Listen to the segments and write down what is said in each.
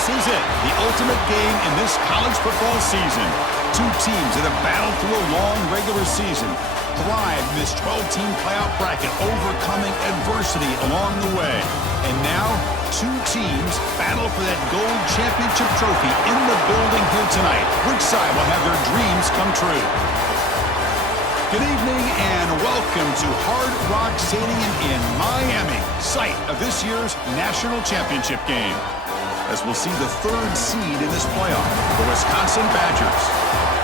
This is it, the ultimate game in this college football season. Two teams that have battled through a long regular season, thrived in this 12-team playoff bracket, overcoming adversity along the way. And now, two teams battle for that gold championship trophy in the building here tonight. Which side will have their dreams come true? Good evening and welcome to Hard Rock Stadium in Miami, site of this year's national championship game. As we'll see the third seed in this playoff, the Wisconsin Badgers,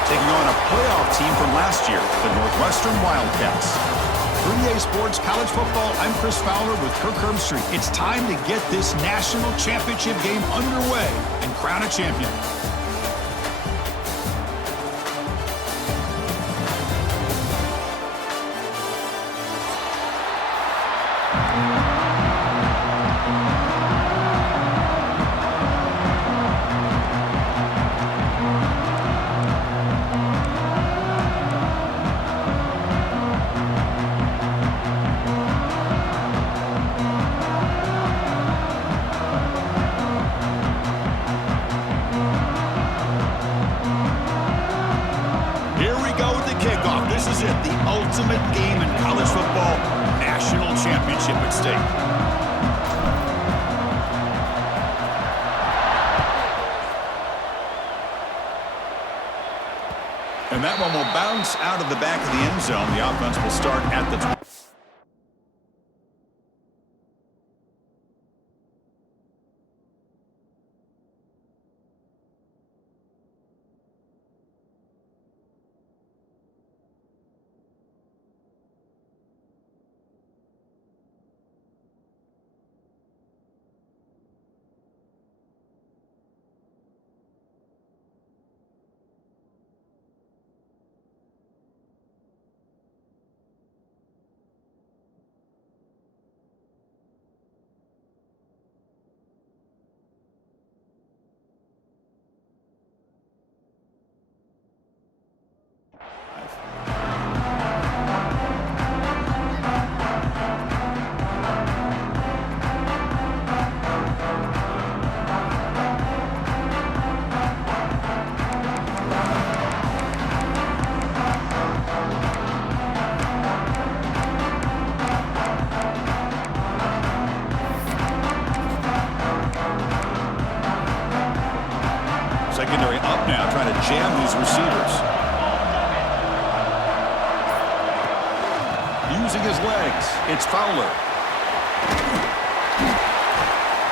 taking on a playoff team from last year, the Northwestern Wildcats. For EA Sports College Football, I'm Chris Fowler with Kirk Herbstreit. It's time to get this national championship game underway and crown a champion. This is it, the ultimate game in college football, national championship at stake. And that one will bounce out of the back of the end zone. The offense will start at the 20. Secondary up now, trying to jam these receivers. Using his legs, it's Fowler.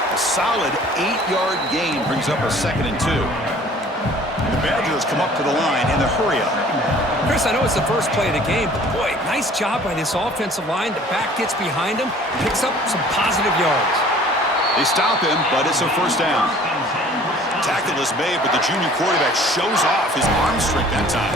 A solid 8-yard gain brings up a 2nd and 2. The Badgers come up to the line in the hurry-up. Chris, I know it's the first play of the game, but boy, nice job by this offensive line. The back gets behind him, picks up some positive yards. They stop him, but it's a first down. Tackle is made, but the junior quarterback shows off his arm strength that time.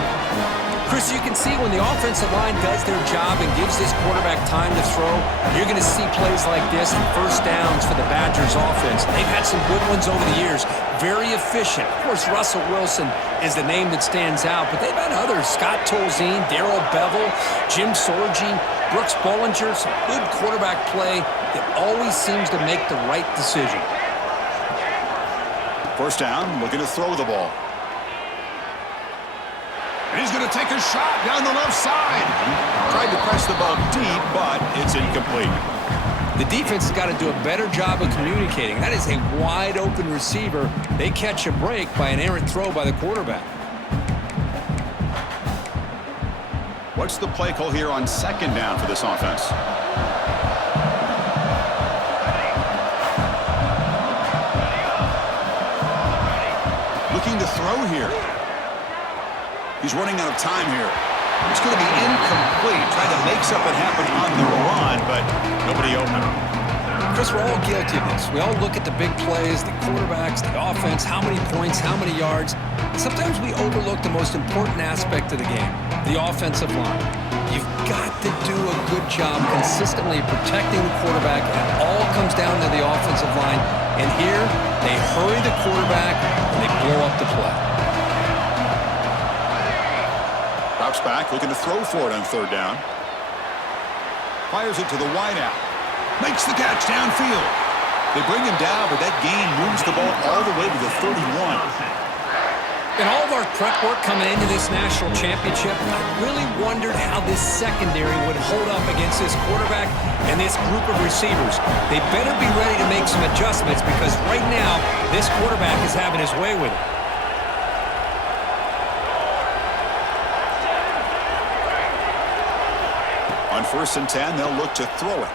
Chris, you can see when the offensive line does their job and gives this quarterback time to throw, you're going to see plays like this and first downs for the Badgers offense. They've had some good ones over the years. Very efficient. Of course, Russell Wilson is the name that stands out, but they've had others. Scott Tolzien, Darrell Bevel, Jim Sorgi, Brooks Bollinger. Some good quarterback play that always seems to make the right decision. First down, looking to throw the ball. And he's going to take a shot down the left side. Tried to press the ball deep, but it's incomplete. The defense has got to do a better job of communicating. That is a wide-open receiver. They catch a break by an errant throw by the quarterback. What's the play call here on 2nd down for this offense? Looking to throw here. He's running out of time here. It's going to be incomplete. Trying to make something happen on the run, but nobody open. Chris, we're all guilty of this. We all look at the big plays, the quarterbacks, the offense, how many points, how many yards. Sometimes we overlook the most important aspect of the game, the offensive line. You've got to do a good job consistently protecting the quarterback, and it all comes down to the offensive line. And here, they hurry the quarterback, and they blow up the play. Drops back, looking to throw for it on 3rd down. Fires it to the wideout. Makes the catch downfield. They bring him down, but that gain moves the ball all the way to the 31. In all of our prep work coming into this national championship, I really wondered how this secondary would hold up against this quarterback and this group of receivers. They better be ready to make some adjustments because right now, this quarterback is having his way with it. On 1st and 10, they'll look to throw it.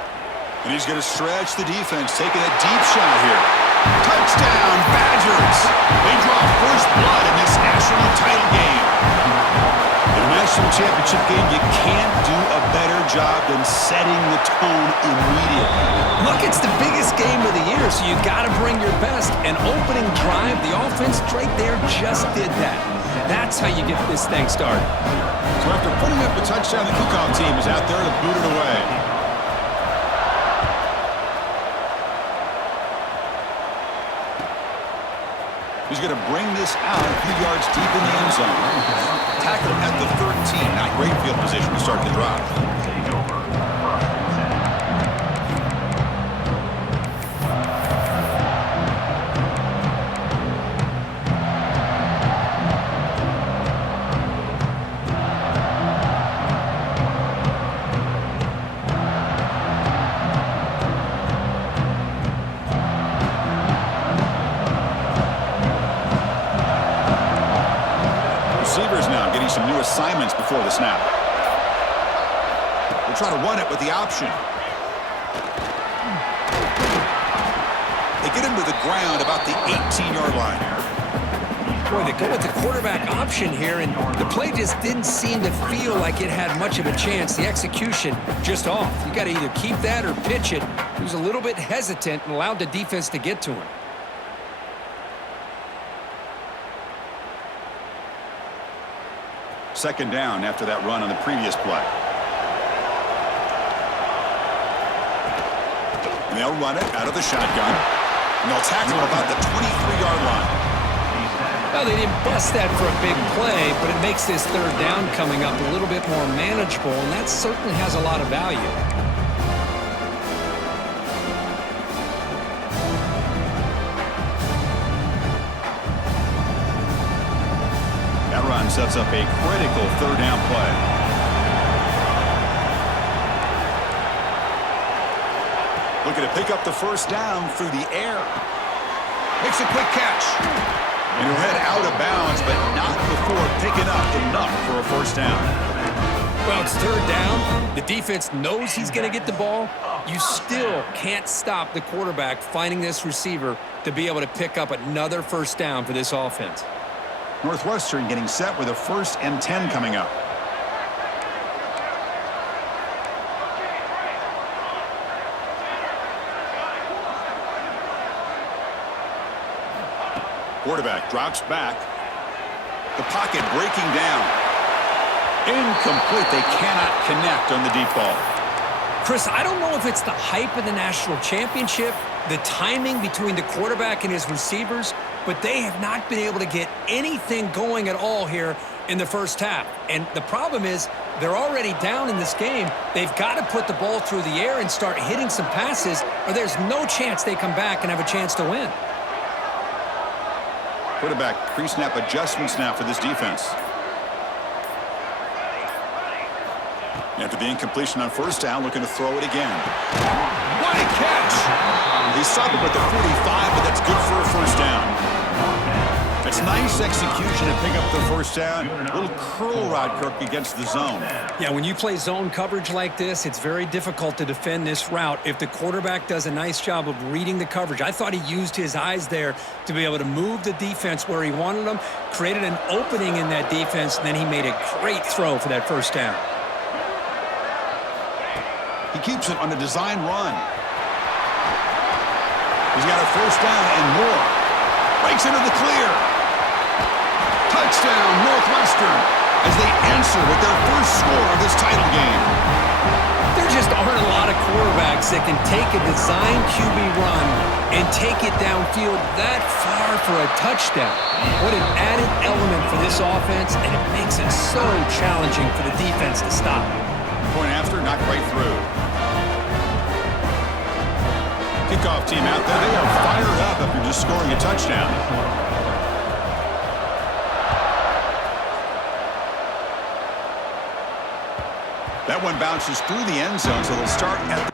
And he's going to stretch the defense, taking a deep shot here. Touchdown, Badgers! They draw first blood in this national title game. In a national championship game, you can't do a better job than setting the tone immediately. Look, it's the biggest game of the year, so you got to bring your best. An opening drive, the offense right there just did that. That's how you get this thing started. So after putting up the touchdown, the kickoff team is out there to boot it away. He's going to bring this out a few yards deep in the end zone. Tackle at the 13. Not great field position to start the drive. Receivers now getting some new assignments before the snap. We'll try to run it with the option. They get him to the ground about the 18-yard line. Boy, they go with the quarterback option here, and the play just didn't seem to feel like it had much of a chance. The execution just off. You got to either keep that or pitch it. He was a little bit hesitant and allowed the defense to get to him. Second down after that run on the previous play. And they'll run it out of the shotgun. And they'll tackle about the 23-yard line. Well, they didn't bust that for a big play, but it makes this third down coming up a little bit more manageable, and that certainly has a lot of value. Sets up a critical third down play. Looking to pick up the first down through the air. Makes a quick catch. And he'll head out of bounds, but not before picking up enough for a first down. Well, it's third down. The defense knows he's going to get the ball. You still can't stop the quarterback finding this receiver to be able to pick up another first down for this offense. Northwestern getting set with a 1st and 10 coming up. Quarterback drops back. The pocket breaking down. Incomplete. They cannot connect on the deep ball. Chris, I don't know if it's the hype of the national championship, the timing between the quarterback and his receivers, but they have not been able to get anything going at all here in the first half. And the problem is they're already down in this game. They've got to put the ball through the air and start hitting some passes, or there's no chance they come back and have a chance to win. Quarterback pre-snap adjustments now for this defense. After the incompletion on first down, looking to throw it again. What a catch! He stopped it with the 45, but that's good for a first down. It's nice execution to pick up the first down. A little curl rod, Kirk, against the zone. Yeah, when you play zone coverage like this, it's very difficult to defend this route if the quarterback does a nice job of reading the coverage. I thought he used his eyes there to be able to move the defense where he wanted them, created an opening in that defense, and then he made a great throw for that first down. He keeps it on a design run. He's got a first down and more. Breaks into the clear. Touchdown, Northwestern, as they answer with their first score of this title game. There just aren't a lot of quarterbacks that can take a design QB run and take it downfield that far for a touchdown. What an added element for this offense, and it makes it so challenging for the defense to stop. Point after, not quite through. Kickoff team out there, they are fired up after just scoring a touchdown. That one bounces through the end zone, so they'll start at the...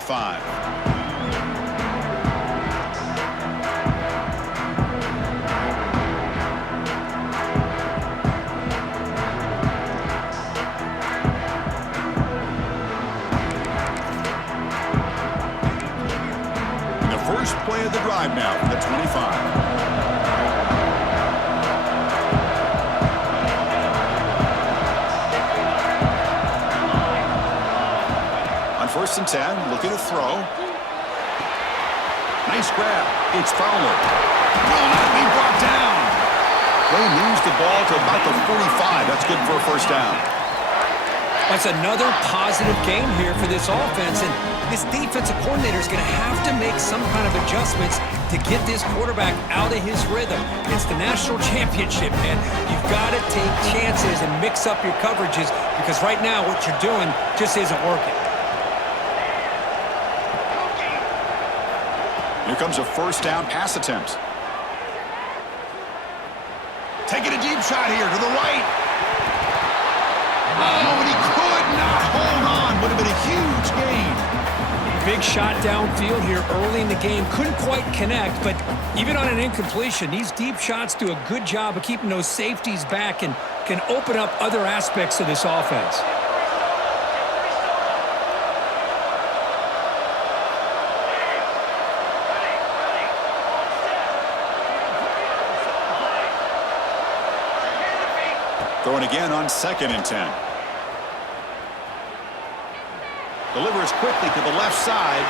Five. The first play of the drive now for the 25. First and 10, looking to throw. Nice grab. It's Fowler. Will not be brought down. They lose the ball to about the 45. That's good for a first down. That's another positive game here for this offense, and this defensive coordinator is going to have to make some kind of adjustments to get this quarterback out of his rhythm. It's the national championship, man. You've got to take chances and mix up your coverages because right now what you're doing just isn't working. Here comes a first down pass attempt. Taking a deep shot here to the right. Oh, and he could not hold on. Would have been a huge gain. Big shot downfield here early in the game. Couldn't quite connect, but even on an incompletion, these deep shots do a good job of keeping those safeties back and can open up other aspects of this offense. Throwing again on 2nd and 10. Delivers quickly to the left side.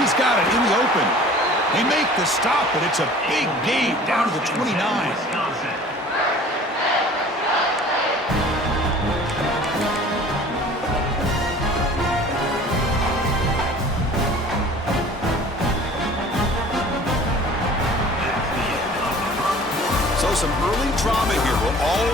He's got it in the open. They make the stop, but it's a big gain down to the 29. So some early drama here. We're all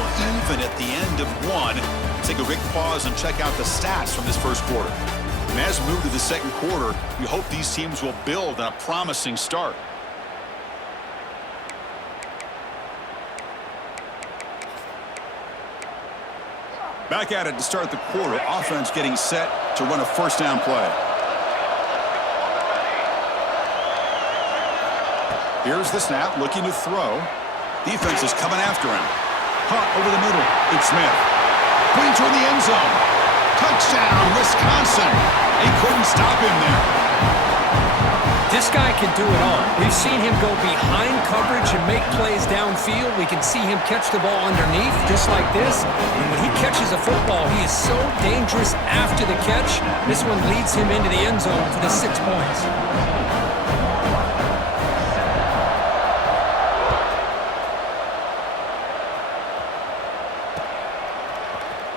even at the end of one. Take a quick pause and check out the stats from this first quarter. And as we move to the second quarter, we hope these teams will build on a promising start. Back at it to start the quarter. Offense getting set to run a first down play. Here's the snap, looking to throw. Defense is coming after him. Caught over the middle. It's Smith. Putting toward the end zone. Touchdown, Wisconsin. They couldn't stop him there. This guy can do it all. We've seen him go behind coverage and make plays downfield. We can see him catch the ball underneath just like this. And when he catches a football, he is so dangerous after the catch. This one leads him into the end zone for the 6 points.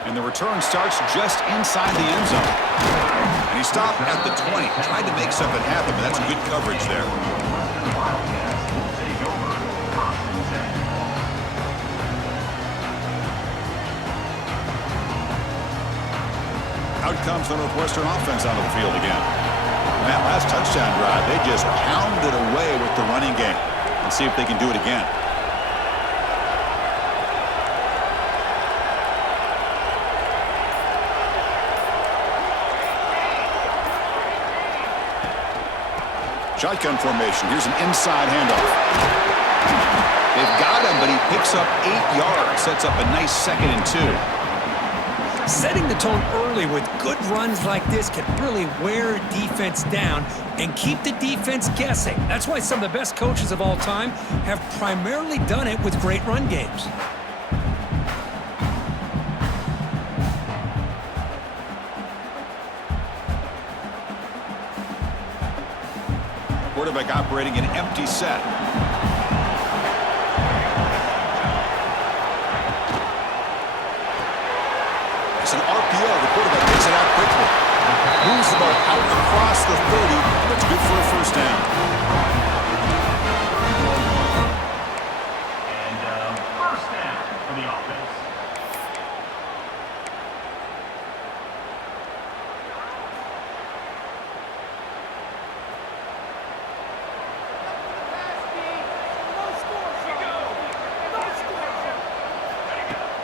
And the return starts just inside the end zone. And he stopped at the 20. Tried to make something happen, but that's good coverage there. Out comes the Northwestern offense onto the field again. And that last touchdown drive, they just pounded away with the running game. Let's see if they can do it again. Shotgun formation. Here's an inside handoff. They've got him, but he picks up 8 yards. Sets up a nice 2nd and 2. Setting the tone early with good runs like this can really wear defense down and keep the defense guessing. That's why some of the best coaches of all time have primarily done it with great run games. Quarterback operating an empty set. it out quickly. Moves the ball out across the 30. That's good for a first down. And first down for the offense.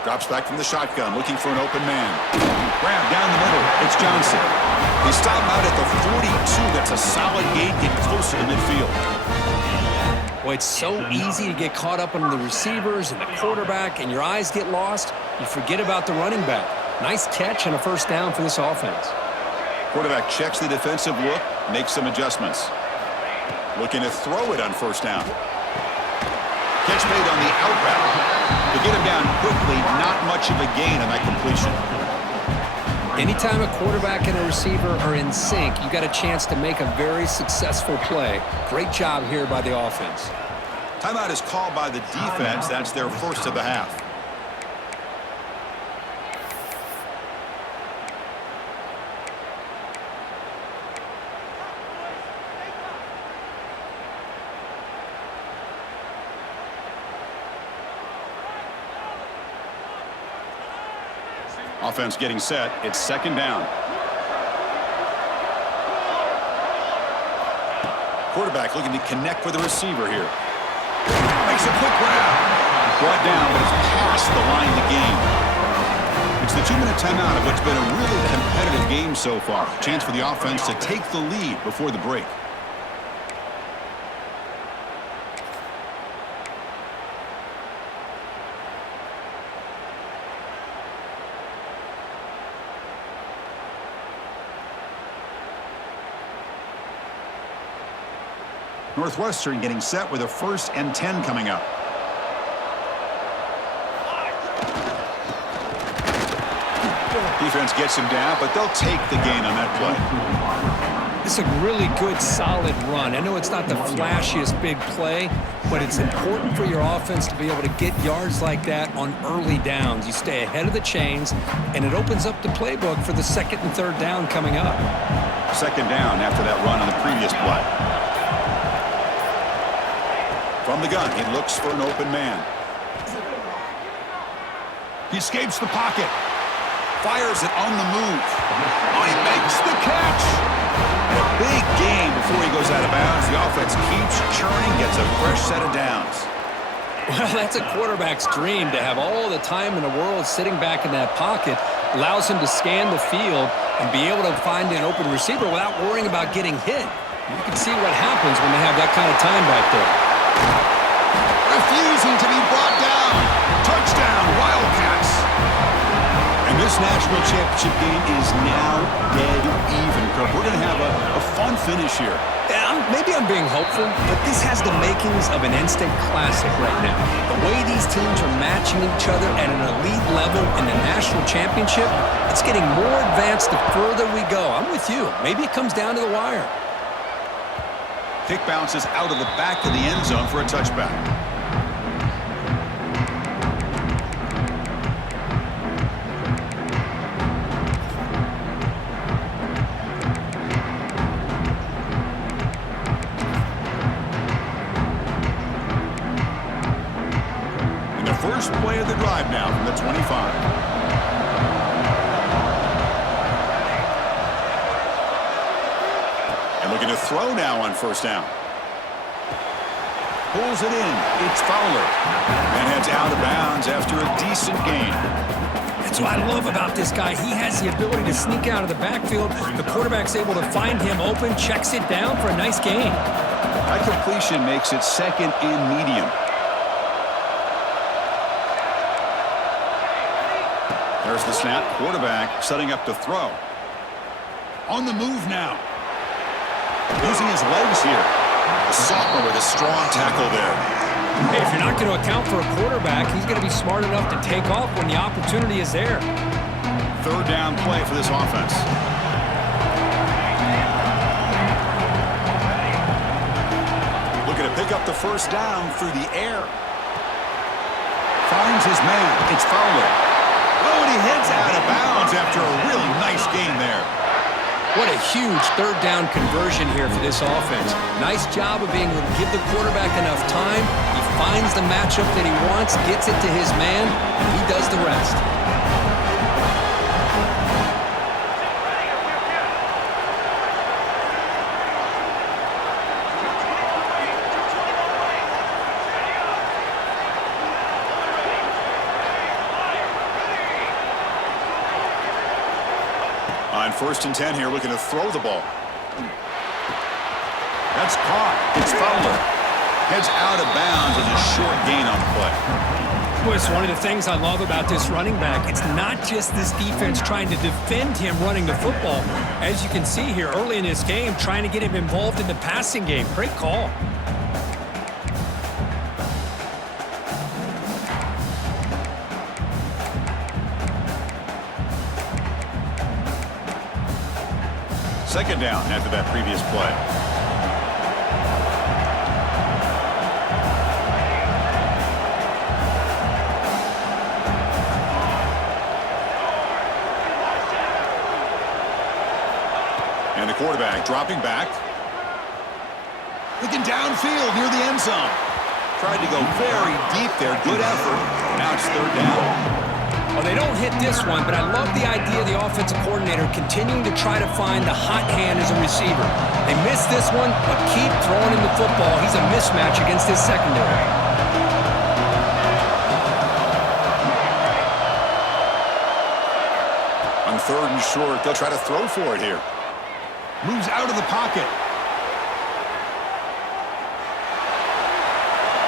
Drops back from the shotgun, looking for an open man. Grab down the middle. It's Johnson. They stop him out at the 42. That's a solid gain, getting closer to midfield. Well, it's so easy to get caught up on the receivers and the quarterback, and your eyes get lost. You forget about the running back. Nice catch and a first down for this offense. Quarterback checks the defensive look, makes some adjustments. Looking to throw it on first down. Catch made on the out route. To get him down quickly, not much of a gain on that completion. Anytime a quarterback and a receiver are in sync, you got a chance to make a very successful play. Great job here by the offense. Timeout is called by the defense. That's their first of the half. Offense getting set. It's second down. Quarterback looking to connect with the receiver here. Makes a quick grab. Brought down, but it's past the line to gain. It's the 2-minute timeout of what's been a really competitive game so far. Chance for the offense to take the lead before the break. Northwestern getting set with a 1st and 10 coming up. Defense gets him down, but they'll take the gain on that play. This is a really good, solid run. I know it's not the flashiest big play, but it's important for your offense to be able to get yards like that on early downs. You stay ahead of the chains, and it opens up the playbook for the 2nd and 3rd down coming up. Second down after that run on the previous play. From the gun, he looks for an open man. He escapes the pocket. Fires it on the move. Oh, he makes the catch. And a big gain before he goes out of bounds. The offense keeps churning, gets a fresh set of downs. Well, that's a quarterback's dream to have all the time in the world sitting back in that pocket. Allows him to scan the field and be able to find an open receiver without worrying about getting hit. You can see what happens when they have that kind of time back there. Refusing to be brought down. Touchdown, Wildcats. And this national championship game is now dead even, Kirk. We're going to have a fun finish here. Yeah, maybe I'm being hopeful, but this has the makings of an instant classic right now. The way these teams are matching each other at an elite level in the national championship, it's getting more advanced the further we go. I'm with you. Maybe it comes down to the wire. Kick bounces out of the back of the end zone for a touchback. And the first play of the drive now from the 25. Looking to throw now on first down. Pulls it in. It's Fowler. And heads out of bounds after a decent gain. That's what I love about this guy. He has the ability to sneak out of the backfield. The quarterback's able to find him open, checks it down for a nice gain. That completion makes it 2nd and medium. There's the snap. Quarterback setting up to throw. On the move now. Using his legs here. The sophomore with a strong tackle there. Hey, if you're not going to account for a quarterback, he's going to be smart enough to take off when the opportunity is there. 3rd down play for this offense. Looking to pick up the first down through the air. Finds his man. It's Fowler. Oh, and he heads out of bounds after a really nice gain there. What a huge third down conversion here for this offense. Nice job of being able to give the quarterback enough time. He finds the matchup that he wants, gets it to his man, and he does the rest. On 1st and 10 here, looking to throw the ball. That's caught. It's Fowler. Heads out of bounds as a short gain on the play. Well, it's one of the things I love about this running back. It's not just this defense trying to defend him running the football. As you can see here early in this game, trying to get him involved in the passing game. Great call. Second down after that previous play. And the quarterback dropping back. Looking downfield near the end zone. Tried to go very deep there. Good effort. Now it's third down. Well, they don't hit this one, but I love the idea of the offensive coordinator continuing to try to find the hot hand as a receiver. They missed this one, but keep throwing him the football. He's a mismatch against his secondary. On 3rd and short, they'll try to throw for it here. Moves out of the pocket.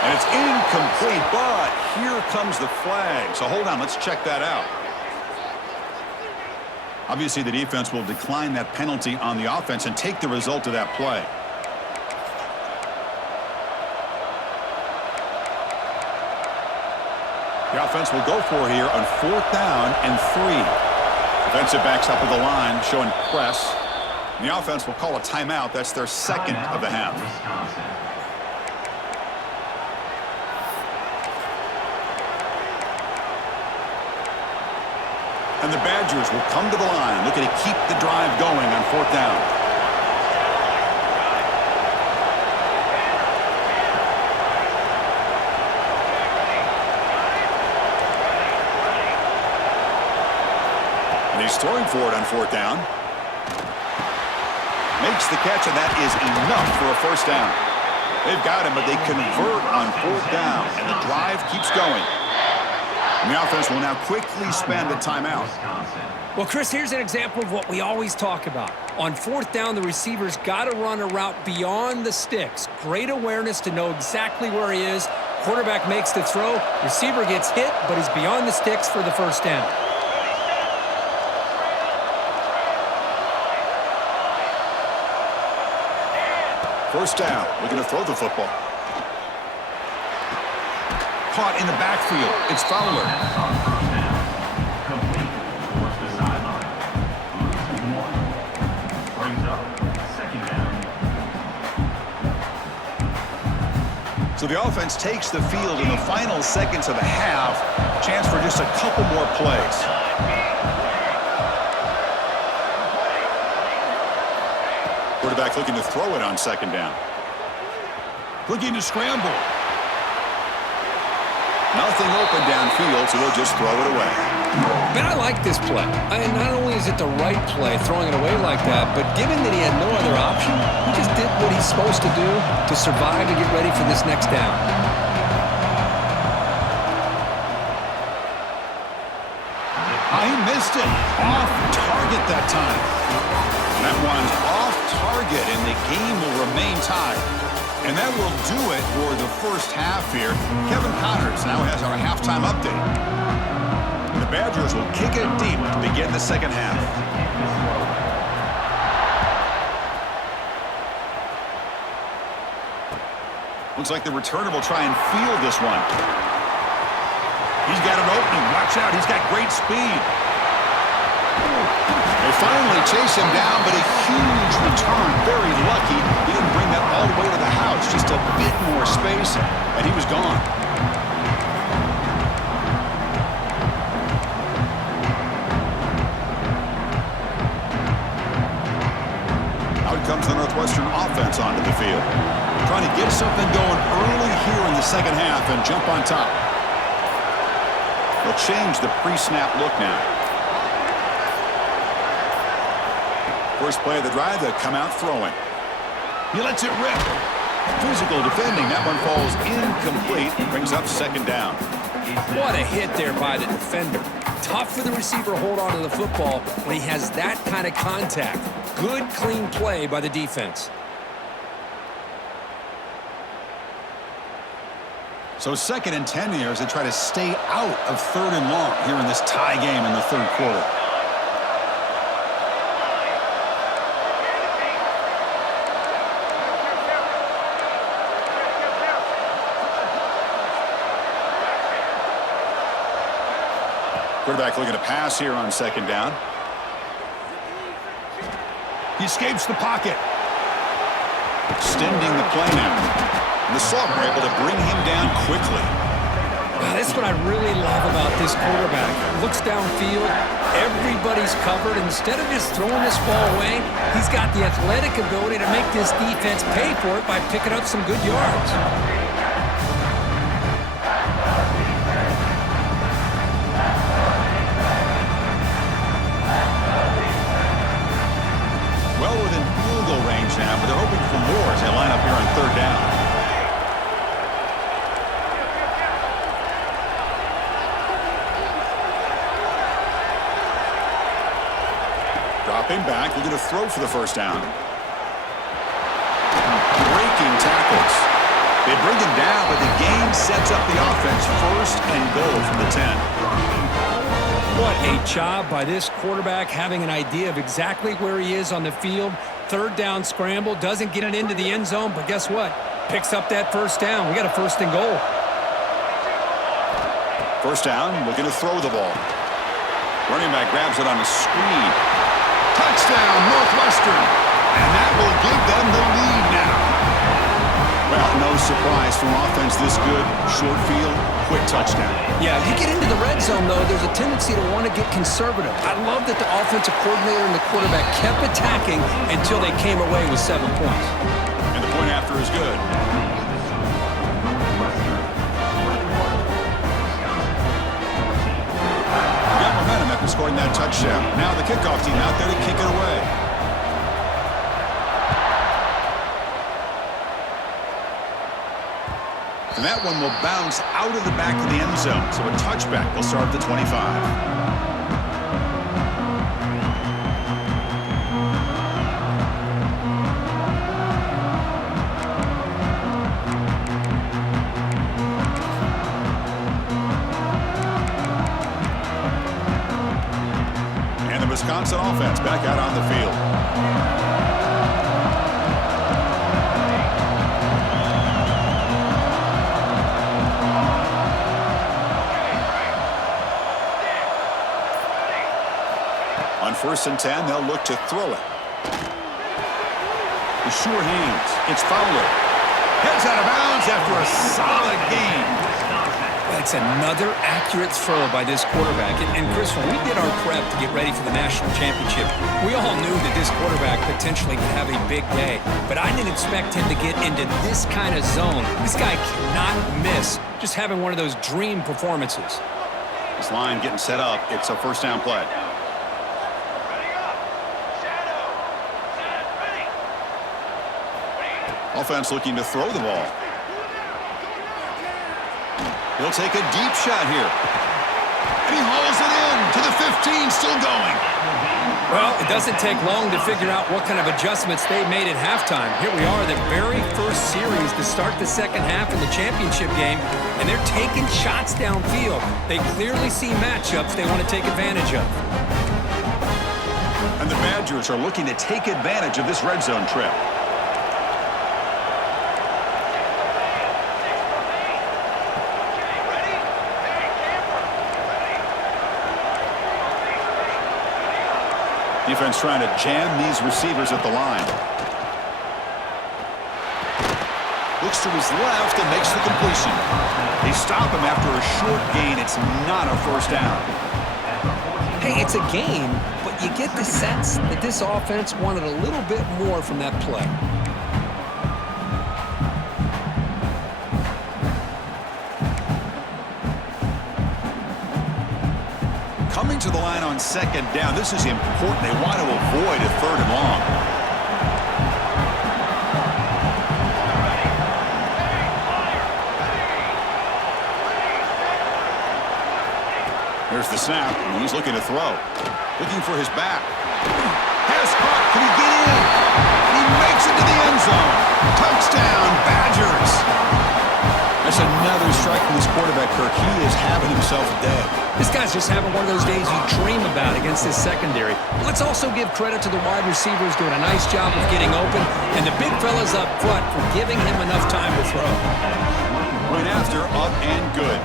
And it's incomplete, but here comes the flag. So hold on, let's check that out. Obviously, the defense will decline that penalty on the offense and take the result of that play. The offense will go for it here on 4th down and 3. Defensive backs up with the line, showing press. And the offense will call a timeout. That's their second of the half. And the Badgers will come to the line, looking to keep the drive going on 4th down. And he's throwing for it on 4th down. Makes the catch, and that is enough for a first down. They've got him, but they convert on 4th down, and the drive keeps going. And the offense will now quickly spend a timeout. Well, Chris, here's an example of what we always talk about. On 4th down, the receiver's got to run a route beyond the sticks. Great awareness to know exactly where he is. Quarterback makes the throw. Receiver gets hit, but he's beyond the sticks for the first down. First down, looking to throw the football. Caught in the backfield. It's Fowler. So the offense takes the field in the final seconds of the half. Chance for just a couple more plays. Quarterback looking to throw it on 2nd down. Looking to scramble. Nothing open downfield, so they'll just throw it away. Man, I like this play. And not only is it the right play, throwing it away like that, but given that he had no other option, he just did what he's supposed to do to survive and get ready for this next down. He missed it. Off target that time. And that one's off target, and the game will remain tied. And that will do it for the first half here. Kevin Connors now has our halftime update. The Badgers will kick it deep to begin the second half. Looks like the returner will try and field this one. He's got an opening. Watch out. He's got great speed. They finally chase him down, but a huge return. Very lucky. He didn't bring that all the way to the house. Just a bit more space, and he was gone. half and jump on top. They'll change the pre-snap look now. First play of the drive, they'll come out throwing. He lets it rip. Physical defending. That one falls incomplete. Brings up second down. What a hit there by the defender. Tough for the receiver to hold on to the football when he has that kind of contact. Good, clean play by the defense. So 2nd and 10 here as they try to stay out of 3rd and long here in this tie game in the 3rd quarter. Quarterback looking to pass here on 2nd down. He escapes the pocket. Extending the play now. And the sophomore able to bring him down quickly. That's what I really love about this quarterback. Looks downfield, everybody's covered. Instead of just throwing this ball away, he's got the athletic ability to make this defense pay for it by picking up some good yards. Well within field goal range now, but they're hoping for more as they line up here on 3rd down. Dropping back, looking to throw for the 1st down. Breaking tackles. They bring him down, but the game sets up the offense. 1st and goal from the 10. What a job by this quarterback having an idea of exactly where he is on the field. 3rd down scramble, doesn't get it into the end zone, but guess what? Picks up that 1st down. We got a 1st and goal. 1st down, looking to throw the ball. Running back grabs it on a screen. Touchdown, Northwestern. And that will give them the lead now. Well, no surprise from offense this good. Short field, quick touchdown. Yeah, if you get into the red zone, though, there's a tendency to want to get conservative. I love that the offensive coordinator and the quarterback kept attacking until they came away with 7 points. And the point after is good. Got momentum after scoring that touchdown. Now the kickoff team out there to kick it away. And that one will bounce out of the back of the end zone. So a touchback will start at the 25. And the Wisconsin offense back out on the field. On 1st and 10, they'll look to throw it. The sure hands. It's Fowler. Heads out of bounds after a solid game. That's another accurate throw by this quarterback. And Chris, when we did our prep to get ready for the national championship, we all knew that this quarterback potentially could have a big day. But I didn't expect him to get into this kind of zone. This guy cannot miss just having one of those dream performances. This line getting set up. It's a 1st down play. Offense looking to throw the ball. He'll take a deep shot here. And he hauls it in to the 15, still going. Well, it doesn't take long to figure out what kind of adjustments they made at halftime. Here we are, the very first series to start the 2nd half in the championship game, and they're taking shots downfield. They clearly see matchups they want to take advantage of. And the Badgers are looking to take advantage of this red zone trip. Defense trying to jam these receivers at the line. Looks to his left and makes the completion. They stop him after a short gain. It's not a 1st down. Hey, it's a game, but you get the sense that this offense wanted a little bit more from that play. Returning to the line on second down. This is important. They want to avoid a 3rd and long. Here's the snap. He's looking to throw. Looking for his back. Has caught. Can he get in? He makes it to the end zone. Touchdown, Badgers. That's another strike from this quarterback, Kirk. He is having himself a day. This guy's just having one of those days you dream about against this secondary. Let's also give credit to the wide receivers doing a nice job of getting open, and the big fellas up front for giving him enough time to throw. Went after, up and good.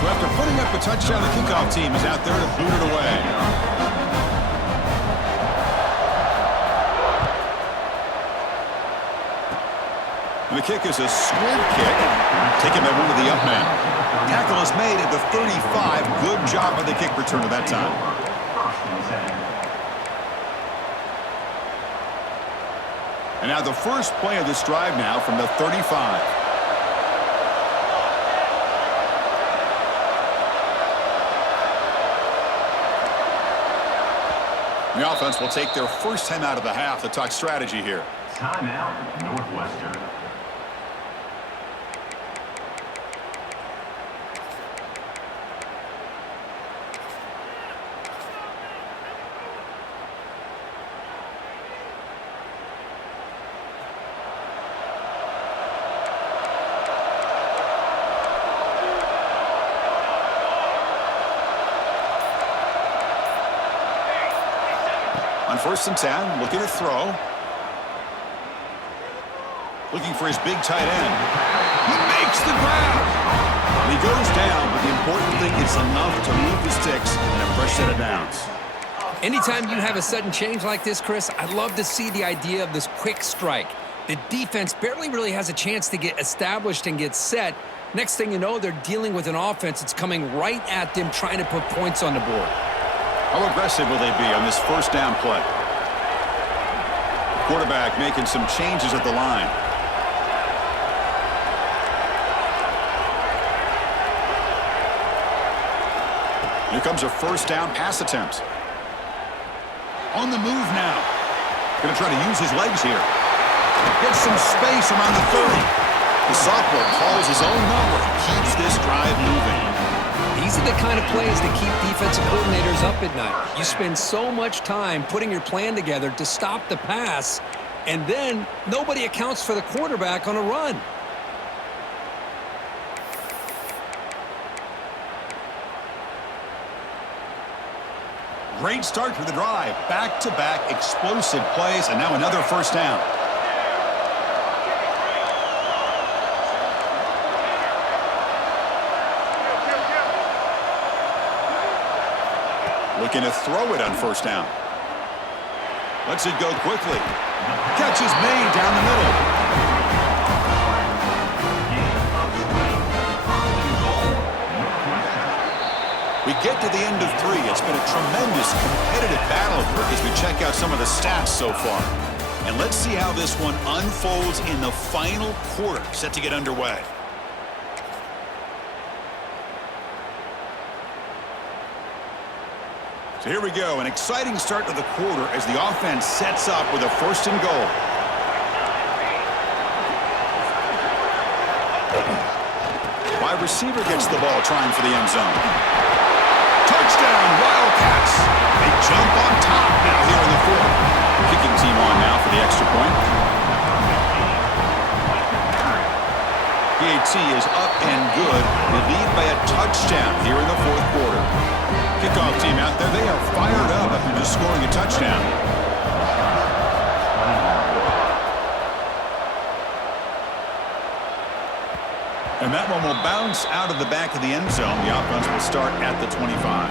So after putting up a touchdown, the kickoff team is out there to boot it away. The kick is a squib kick, taken by one of the up men. Tackle is made at the 35. Good job by the kick returner that time. And now the first play of this drive now from the 35. The offense will take their first time out of the half to talk strategy here. Timeout, Northwestern. On 1st and 10, looking to throw. Looking for his big tight end. He makes the grab. And he goes down, but the important thing is enough to move the sticks and a fresh set of downs. Anytime you have a sudden change like this, Chris, I'd love to see the idea of this quick strike. The defense barely really has a chance to get established and get set. Next thing you know, they're dealing with an offense that's coming right at them, trying to put points on the board. How aggressive will they be on this 1st down play? Quarterback making some changes at the line. Here comes a 1st down pass attempt. On the move now. Going to try to use his legs here. Gets some space around the 30. The sophomore calls his own number and keeps this drive moving. These are the kind of plays that keep defensive coordinators up at night. You spend so much time putting your plan together to stop the pass, and then nobody accounts for the quarterback on a run. Great start to the drive. Back-to-back explosive plays, and now another 1st down. Looking to throw it on 1st down. Lets it go quickly. Catch is made down the middle. We get to the end of 3. It's been a tremendous competitive battle as we check out some of the stats so far. And let's see how this one unfolds in the final quarter, set to get underway. So here we go, an exciting start to the quarter as the offense sets up with a 1st and goal. Wide receiver gets the ball trying for the end zone. Touchdown, Wildcats. They jump on top now here in the 4th. Kicking team on now for the extra point. PAT is up and good. They lead by a touchdown here in the 4th quarter. Kickoff team out there, they are fired up after just scoring a touchdown. And that one will bounce out of the back of the end zone. The offense will start at the 25.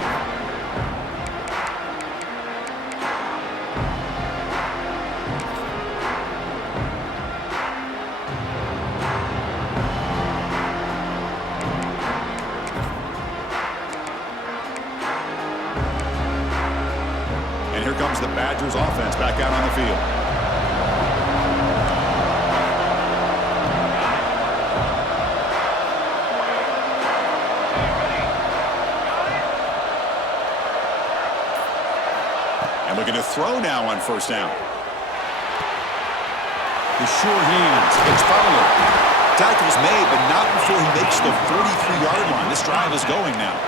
And here comes the Badgers offense back out on the field. throw now on first down. The sure hands. It's Fowler. Tackle's made, but not before he makes the 43-yard line. This drive is going now.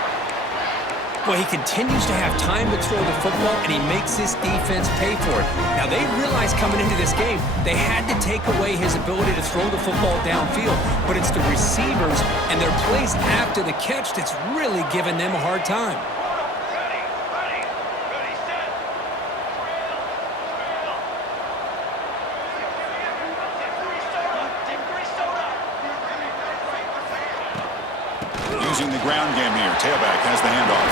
Well, he continues to have time to throw the football, and he makes this defense pay for it. Now, they realized coming into this game, they had to take away his ability to throw the football downfield, but it's the receivers and their plays after the catch that's really giving them a hard time. Using the ground game here. Tailback has the handoff.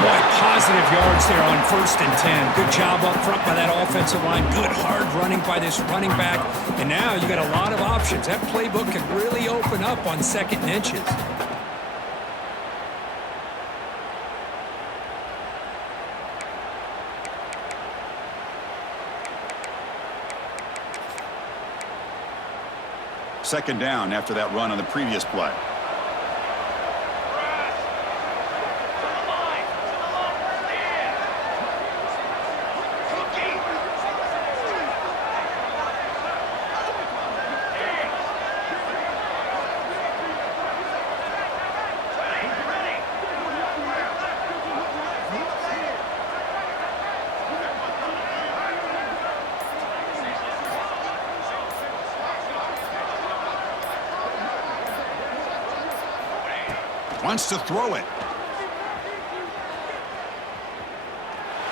Boy, positive yards there on 1st and 10. Good job up front by that offensive line. Good hard running by this running back. And now you got a lot of options. That playbook can really open up on 2nd and inches. Second down after that run on the previous play. Wants to throw it.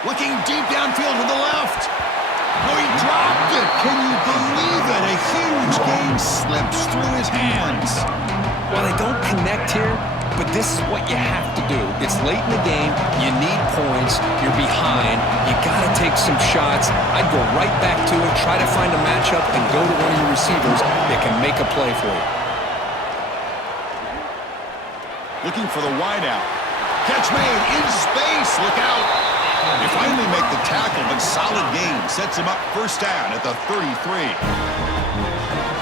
Looking deep downfield to the left. Oh, he dropped it. Can you believe it? A huge gain slips through his hands. Well, they don't connect here, but this is what you have to do. It's late in the game. You need points. You're behind. You got to take some shots. I'd go right back to it, try to find a matchup, and go to one of your receivers that can make a play for you. Looking for the wideout. Catch made in space. Look out. They finally make the tackle, but solid gain sets him up first down at the 33.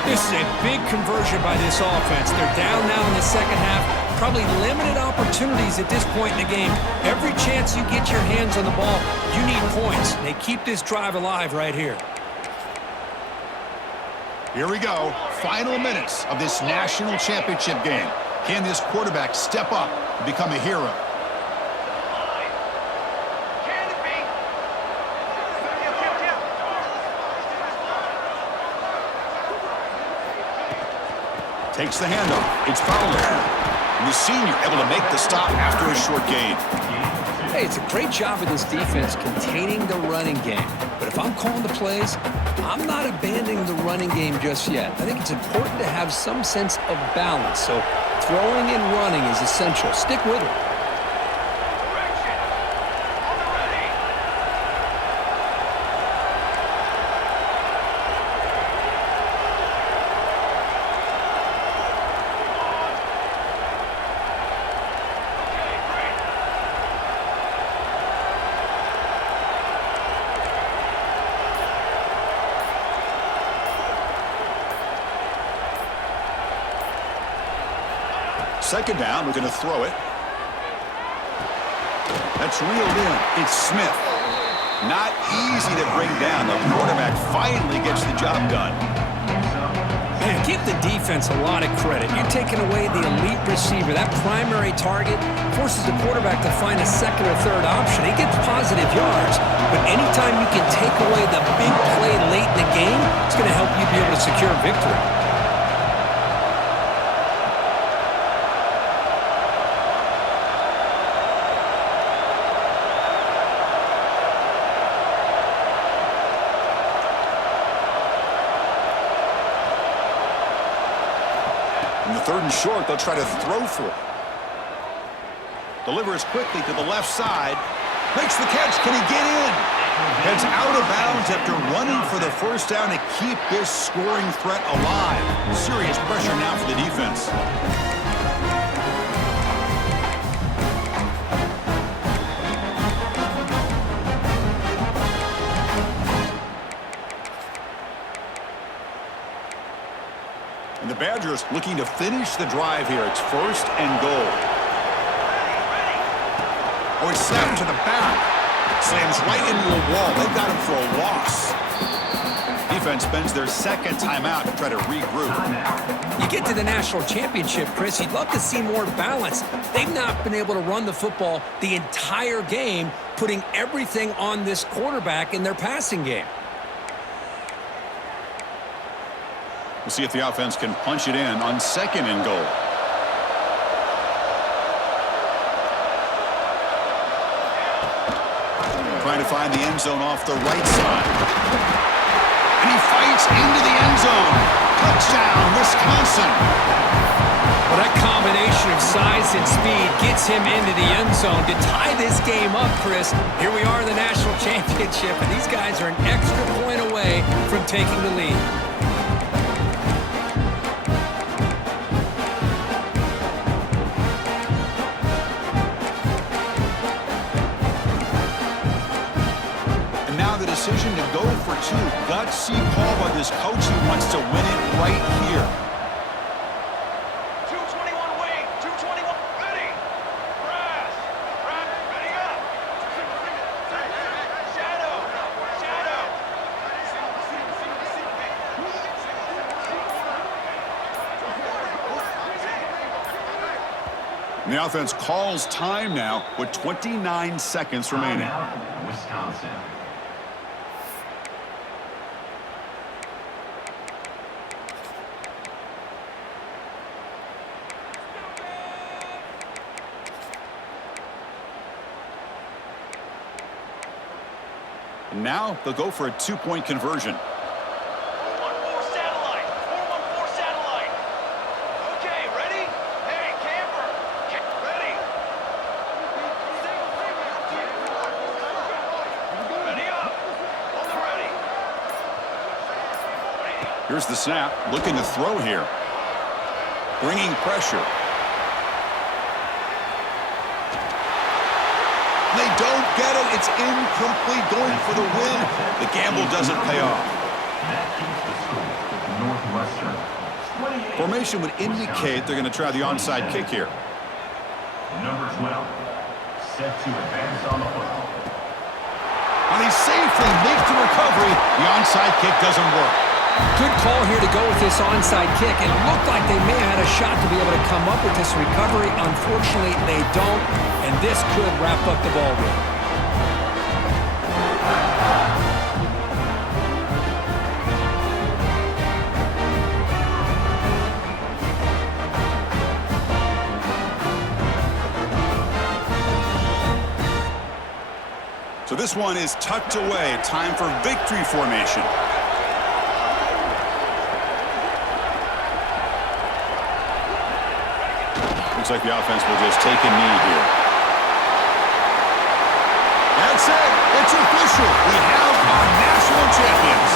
This is a big conversion by this offense. They're down now in the second half. Probably limited opportunities at this point in the game. Every chance you get your hands on the ball, you need points. They keep this drive alive right here. Here we go. Final minutes of this national championship game. Can this quarterback step up and become a hero? Takes the handoff. It's Fowler. And the senior able to make the stop after a short gain. Hey, it's a great job of this defense containing the running game. But if I'm calling the plays, I'm not abandoning the running game just yet. I think it's important to have some sense of balance. So throwing and running is essential. Stick with it. Second down, we're going to throw it. That's reeled in. It's Smith. Not easy to bring down. The quarterback finally gets the job done. Man, give the defense a lot of credit. You're taking away the elite receiver. That primary target forces the quarterback to find a second or third option. He gets positive yards, but anytime you can take away the big play late in the game, it's going to help you be able to secure victory. Third and short, they'll try to throw for it. Delivers quickly to the left side. Makes the catch. Can he get in? Heads out of bounds after running for the first down to keep this scoring threat alive. Serious pressure now for the defense. And the Badgers looking to finish the drive here. It's 1st and goal. Oh, it's snapped to the back. Slams right into a wall. They've got him for a loss. Defense spends their second timeout to try to regroup. You get to the national championship, Chris, you'd love to see more balance. They've not been able to run the football the entire game, putting everything on this quarterback in their passing game. We'll see if the offense can punch it in on second and goal. Trying to find the end zone off the right side. And he fights into the end zone. Touchdown, Wisconsin. Well, that combination of size and speed gets him into the end zone to tie this game up, Chris. Here we are in the national championship, and these guys are an extra point away from taking the lead. Decision to go for two. Gutsy call by this coach. He wants to win it right here. 221 wing, 221 ready. Press. Ready up. Shadow. And the offense calls time now with 29 seconds remaining. Wisconsin. Now they'll go for a two-point conversion. 414 satellite. 414 satellite. Okay, ready? Hey, camper. Ready. Ready up. On the ready. Here's the snap. Looking to throw here. Bringing pressure. They don't get it. It's incomplete. Going for the win. The gamble doesn't pay off. Formation would indicate they're going to try the onside kick here. Number 12, set to advance on the football. And he safely makes the recovery. The onside kick doesn't work. Good call here to go with this onside kick. It looked like they may have had a shot to be able to come up with this recovery. Unfortunately, they don't, and this could wrap up the ball game. So this one is tucked away. Time for victory formation. Looks like the offense will just take a knee here. That's it. It's official. We have our national champions.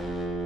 Ball.